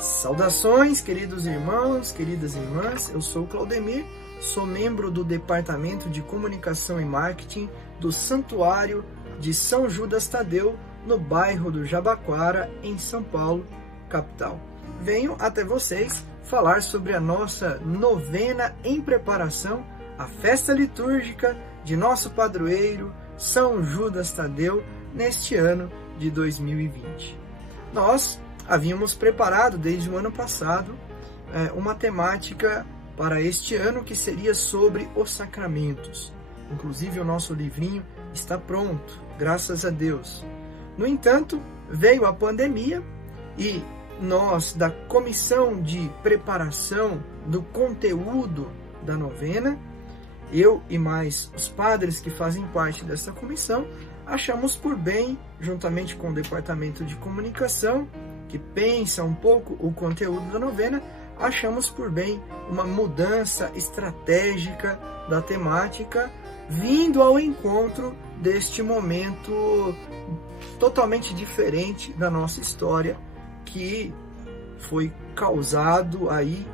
Saudações, queridos irmãos, queridas irmãs, eu sou o Claudemir, sou membro do Departamento de Comunicação e Marketing do Santuário de São Judas Tadeu, no bairro do Jabaquara, em São Paulo, capital. Venho até vocês falar sobre a nossa novena em preparação à festa litúrgica de nosso padroeiro, São Judas Tadeu, neste ano de 2020. Nós havíamos preparado desde o ano passado uma temática para este ano que seria sobre os sacramentos. Inclusive o nosso livrinho está pronto, graças a Deus. No entanto, veio a pandemia e nós, da comissão de preparação do conteúdo da novena, eu e mais os padres que fazem parte dessa comissão, achamos por bem, juntamente com o departamento de comunicação, que pensa um pouco o conteúdo da novena, achamos por bem uma mudança estratégica da temática, vindo ao encontro deste momento totalmente diferente da nossa história, que foi causado aí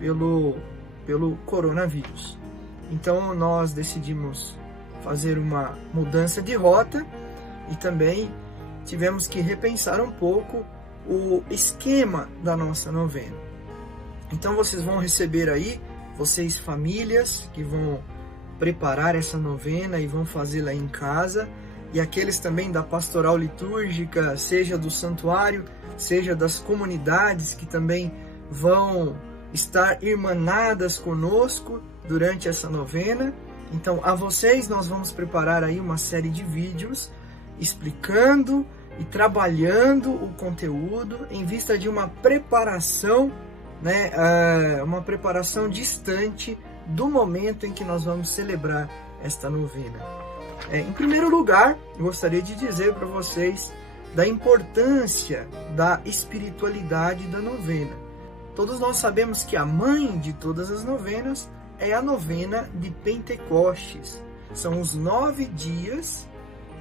pelo coronavírus. Então nós decidimos fazer uma mudança de rota e também tivemos que repensar um pouco o esquema da nossa novena. Então vocês vão receber aí, vocês famílias que vão preparar essa novena e vão fazê-la em casa, e aqueles também da pastoral litúrgica, seja do santuário, seja das comunidades que também vão estar irmanadas conosco durante essa novena. Então a vocês nós vamos preparar aí uma série de vídeos explicando e trabalhando o conteúdo em vista de uma preparação, uma preparação distante do momento em que nós vamos celebrar esta novena. Em primeiro lugar, eu gostaria de dizer para vocês da importância da espiritualidade da novena. Todos nós sabemos que a mãe de todas as novenas é a novena de Pentecostes. São os 9 dias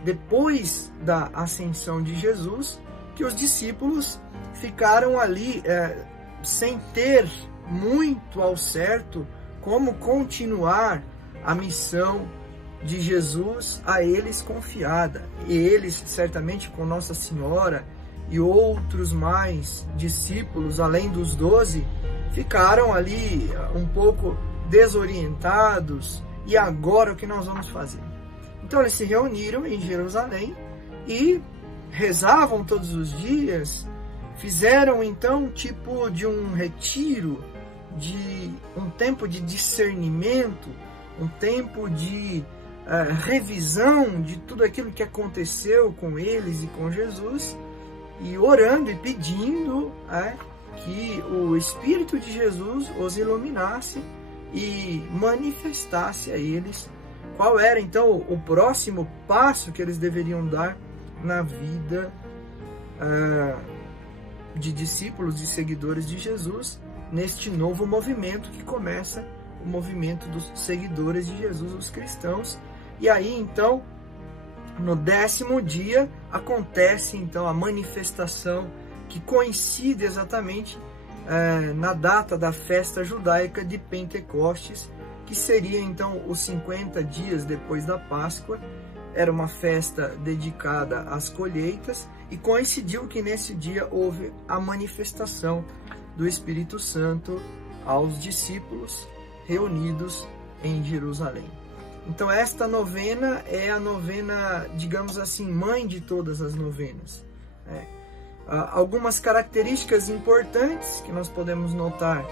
depois da ascensão de Jesus, que os discípulos ficaram ali sem ter muito ao certo como continuar a missão de Jesus a eles confiada. E eles, certamente com Nossa Senhora e outros mais discípulos, além dos 12, ficaram ali um pouco desorientados. E agora o que nós vamos fazer? Então eles se reuniram em Jerusalém e rezavam todos os dias, fizeram então um tipo de um retiro, de um tempo de discernimento, um tempo de revisão de tudo aquilo que aconteceu com eles e com Jesus, e orando e pedindo que o Espírito de Jesus os iluminasse e manifestasse a eles qual era então o próximo passo que eles deveriam dar na vida de discípulos, de seguidores de Jesus, neste novo movimento que começa, o movimento dos seguidores de Jesus, os cristãos. E aí então, no 10º dia, acontece então a manifestação que coincide exatamente na data da festa judaica de Pentecostes, que seria então os 50 dias depois da Páscoa. Era uma festa dedicada às colheitas e coincidiu que nesse dia houve a manifestação do Espírito Santo aos discípulos reunidos em Jerusalém. Então esta novena é a novena, digamos assim, mãe de todas as novenas. Algumas características importantes que nós podemos notar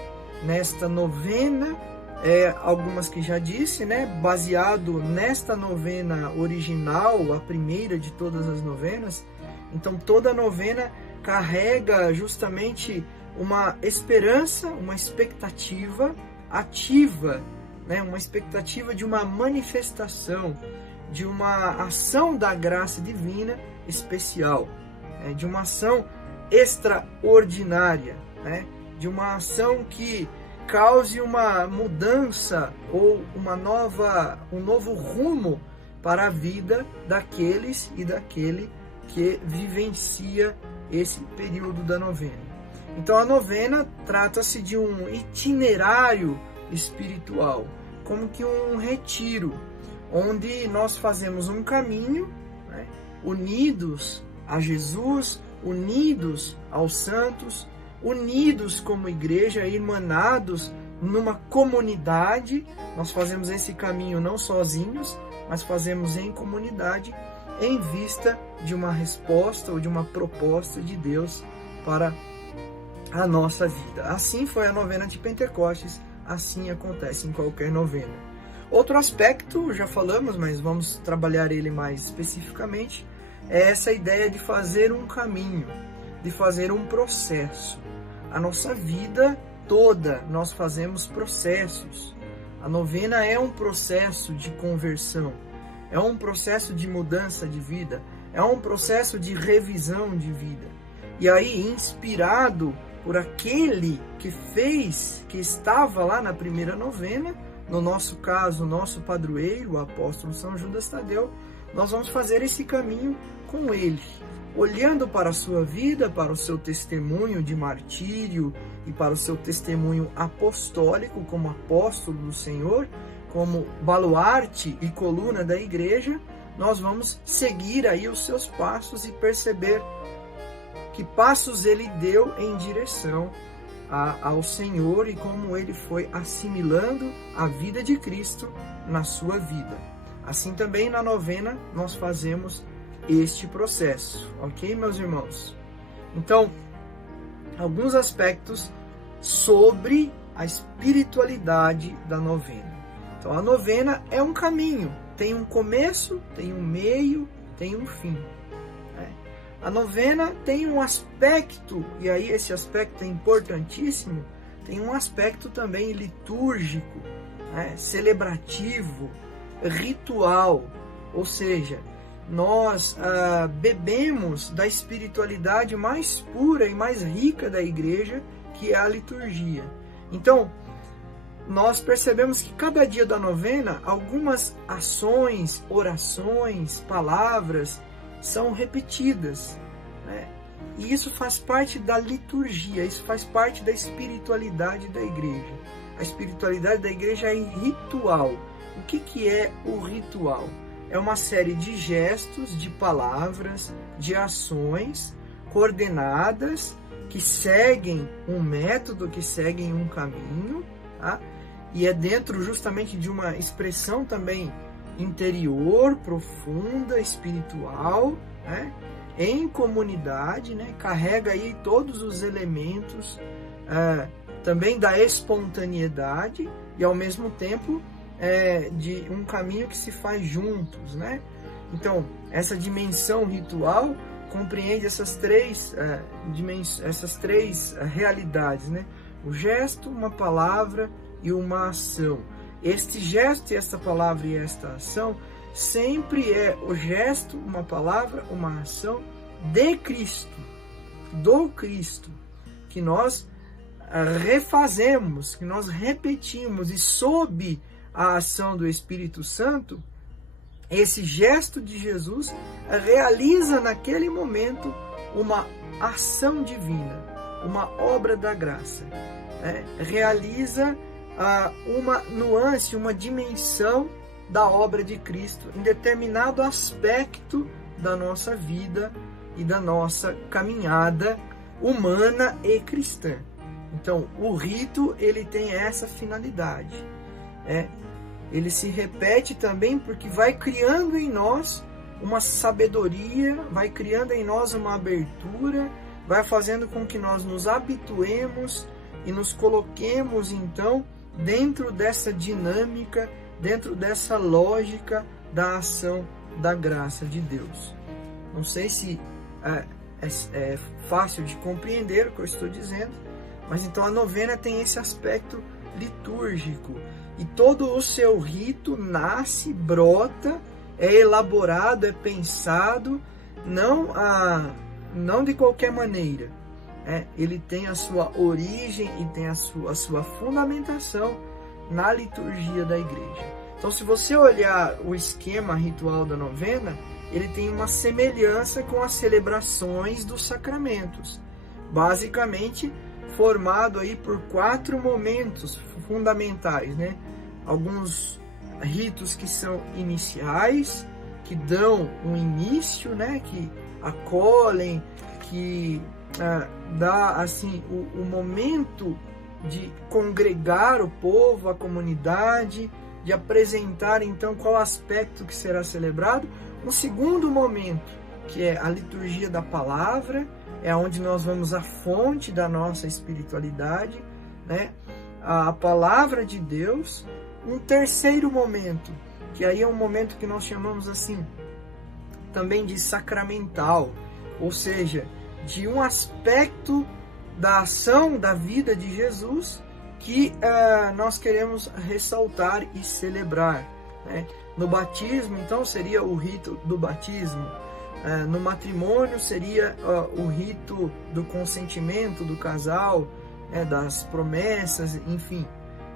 nesta novena, algumas que já disse, baseado nesta novena original, a primeira de todas as novenas. Então toda novena carrega justamente uma esperança, uma expectativa ativa, uma expectativa de uma manifestação, de uma ação da graça divina especial, de uma ação extraordinária, de uma ação que cause uma mudança ou um novo rumo para a vida daqueles e daquele que vivencia esse período da novena. Então a novena trata-se de um itinerário espiritual, como que um retiro, onde nós fazemos um caminho, né, unidos a Jesus, unidos aos santos, unidos como igreja, irmanados numa comunidade. Nós fazemos esse caminho não sozinhos, mas fazemos em comunidade, em vista de uma resposta ou de uma proposta de Deus para a nossa vida. Assim foi a novena de Pentecostes, assim acontece em qualquer novena. Outro aspecto, já falamos, mas vamos trabalhar ele mais especificamente, é essa ideia de fazer um caminho, de fazer um processo. A nossa vida toda nós fazemos processos. A novena é um processo de conversão, é um processo de mudança de vida, é um processo de revisão de vida. E aí, inspirado por aquele que fez, que estava lá na primeira novena, no nosso caso, o nosso padroeiro, o apóstolo São Judas Tadeu, nós vamos fazer esse caminho com ele, olhando para a sua vida, para o seu testemunho de martírio e para o seu testemunho apostólico como apóstolo do Senhor, como baluarte e coluna da igreja. Nós vamos seguir aí os seus passos e perceber que passos ele deu em direção ao Senhor e como ele foi assimilando a vida de Cristo na sua vida. Assim também na novena nós fazemos este processo, ok, meus irmãos? Então, alguns aspectos sobre a espiritualidade da novena. Então, a novena é um caminho, tem um começo, tem um meio, tem um fim. A novena tem um aspecto, e aí esse aspecto é importantíssimo, tem um aspecto também litúrgico, celebrativo, ritual, ou seja, nós bebemos da espiritualidade mais pura e mais rica da igreja, que é a liturgia. Então, nós percebemos que cada dia da novena, algumas ações, orações, palavras são repetidas, né? E isso faz parte da liturgia, isso faz parte da espiritualidade da igreja. A espiritualidade da igreja é ritual. O que é o ritual? É uma série de gestos, de palavras, de ações coordenadas que seguem um método, que seguem um caminho, tá? E é dentro justamente de uma expressão também interior, profunda, espiritual, né? Em comunidade, né? Carrega aí todos os elementos também da espontaneidade e ao mesmo tempo de um caminho que se faz juntos, né? Então, essa dimensão ritual compreende essas três realidades, né? O gesto, uma palavra e uma ação. Este gesto, esta palavra e esta ação sempre é o gesto, uma palavra, uma ação de Cristo, do Cristo, que nós refazemos, que nós repetimos, e sob a ação do Espírito Santo, esse gesto de Jesus realiza naquele momento uma ação divina, uma obra da graça, realiza uma nuance, uma dimensão da obra de Cristo em determinado aspecto da nossa vida e da nossa caminhada humana e cristã. Então, o rito, ele tem essa finalidade. Ele se repete também porque vai criando em nós uma sabedoria, vai criando em nós uma abertura, vai fazendo com que nós nos habituemos e nos coloquemos, então, dentro dessa dinâmica, dentro dessa lógica da ação da graça de Deus. Não sei se é fácil de compreender o que eu estou dizendo, mas então a novena tem esse aspecto litúrgico e todo o seu rito nasce, brota, é elaborado, é pensado, não de qualquer maneira. Ele tem a sua origem e tem a sua fundamentação na liturgia da igreja. Então, se você olhar o esquema ritual da novena, ele tem uma semelhança com as celebrações dos sacramentos, basicamente formado aí por 4 momentos fundamentais, né? Alguns ritos que são iniciais, que dão um início, né? Que acolhem, que dá assim o momento de congregar o povo, a comunidade, de apresentar então qual aspecto que será celebrado. Um segundo momento, que é a liturgia da palavra, é onde nós vamos à fonte da nossa espiritualidade, né? A palavra de Deus. Um terceiro momento, que aí é um momento que nós chamamos assim também de sacramental, ou seja, de um aspecto da ação da vida de Jesus que nós queremos ressaltar e celebrar, né? No batismo, então, seria o rito do batismo. No matrimônio, seria o rito do consentimento do casal, das promessas, enfim.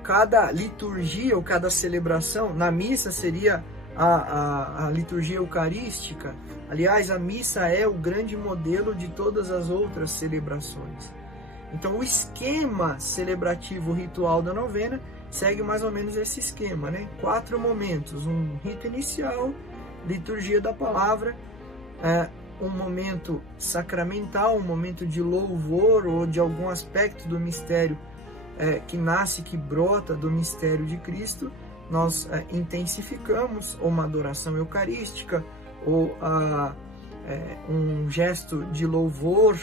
Cada liturgia ou cada celebração, na missa seria a liturgia eucarística. Aliás, a missa é o grande modelo de todas as outras celebrações. Então, o esquema celebrativo ritual da novena segue mais ou menos esse esquema, né? 4 momentos: um rito inicial, liturgia da palavra, um momento sacramental, um momento de louvor ou de algum aspecto do mistério que nasce, que brota do mistério de Cristo. Nós intensificamos, ou uma adoração eucarística, ou um gesto de louvor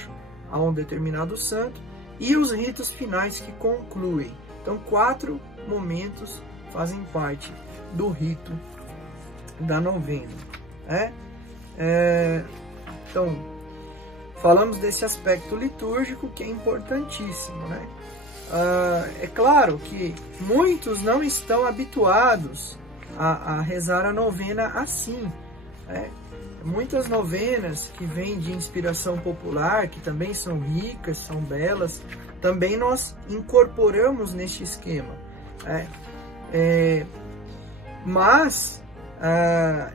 a um determinado santo, e os ritos finais que concluem. Então, 4 momentos fazem parte do rito da novena. Então, falamos desse aspecto litúrgico que é importantíssimo, né? É claro que muitos não estão habituados a rezar a novena assim, né? Muitas novenas que vêm de inspiração popular, que também são ricas, são belas, também nós incorporamos neste esquema, né? Mas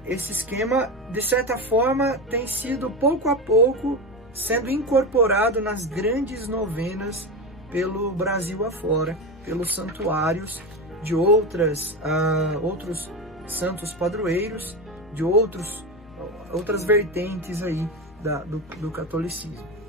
esse esquema, de certa forma, tem sido pouco a pouco sendo incorporado nas grandes novenas pelo Brasil afora, pelos santuários de outros santos padroeiros, de outras vertentes aí do catolicismo.